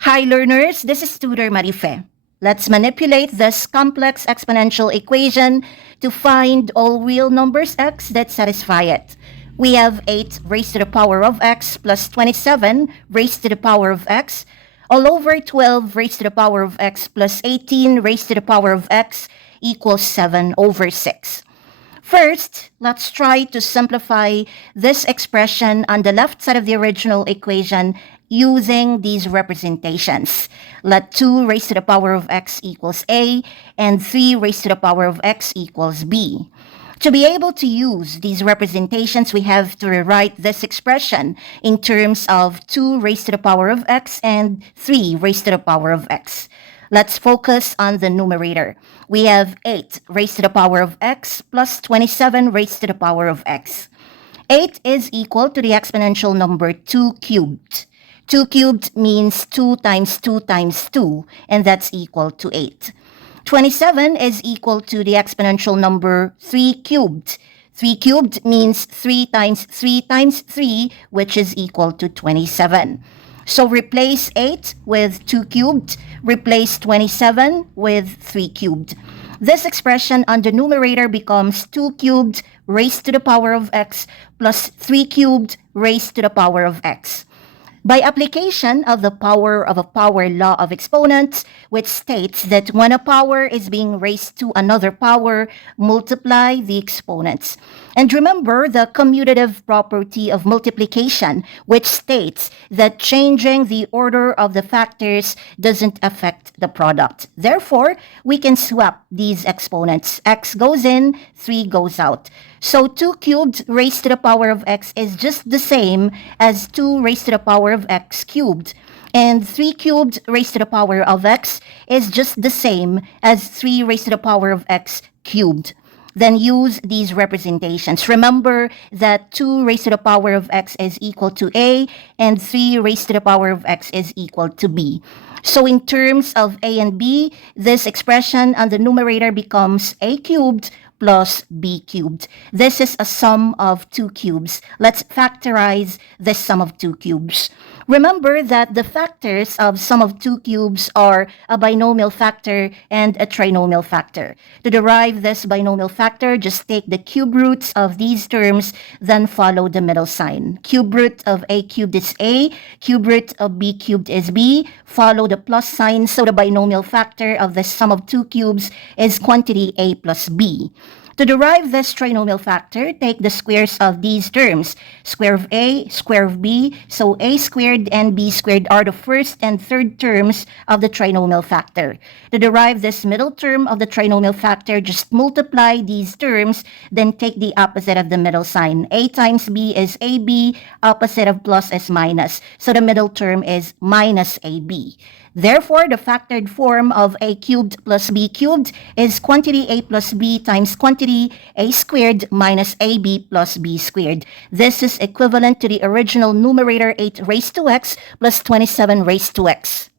Hi learners, this is Tutor Marife. Let's manipulate this complex exponential equation to find all real numbers x that satisfy it. We have 8 raised to the power of x plus 27 raised to the power of x all over 12 raised to the power of x plus 18 raised to the power of x equals 7 over 6. First, let's try to simplify this expression on the left side of the original equation using these representations. Let 2 raised to the power of x equals a and 3 raised to the power of x equals b. To be able to use these representations, we have to rewrite this expression in terms of 2 raised to the power of x and 3 raised to the power of x. Let's focus on the numerator. We have 8 raised to the power of x plus 27 raised to the power of x. 8 is equal to the exponential number 2 cubed. 2 cubed means 2 times 2 times 2, and that's equal to 8. 27 is equal to the exponential number 3 cubed. 3 cubed means 3 times 3 times 3, which is equal to 27. So replace 8 with 2 cubed, replace 27 with 3 cubed. This expression on the numerator becomes 2 cubed raised to the power of x plus 3 cubed raised to the power of x. By application of the power of a power law of exponents, which states that when a power is being raised to another power, multiply the exponents. And remember the commutative property of multiplication, which states that changing the order of the factors doesn't affect the product. Therefore, we can swap these exponents. X goes in, 3 goes out. So 2 cubed raised to the power of x is just the same as 2 raised to the power of x cubed. And 3 cubed raised to the power of x is just the same as 3 raised to the power of x cubed. Then use these representations. Remember that 2 raised to the power of x is equal to a and 3 raised to the power of x is equal to b. So in terms of a and b, this expression on the numerator becomes a cubed plus b cubed. This is a sum of 2 cubes. Let's factorize this sum of 2 cubes. Remember that the factors of sum of 2 cubes are a binomial factor and a trinomial factor. To derive this binomial factor, just take the cube roots of these terms, then follow the middle sign. Cube root of a cubed is a, cube root of b cubed is b, follow the plus sign, so the binomial factor of the sum of 2 cubes is quantity a plus b. To derive this trinomial factor, take the squares of these terms. Square of a, square of b, so a squared and b squared are the first and third terms of the trinomial factor. To derive this middle term of the trinomial factor, just multiply these terms, then take the opposite of the middle sign. A times b is ab, opposite of plus is minus, so the middle term is minus ab. Therefore, the factored form of a cubed plus b cubed is quantity a plus b times quantity a squared minus ab plus b squared. This is equivalent to the original numerator 8 raised to x plus 27 raised to x.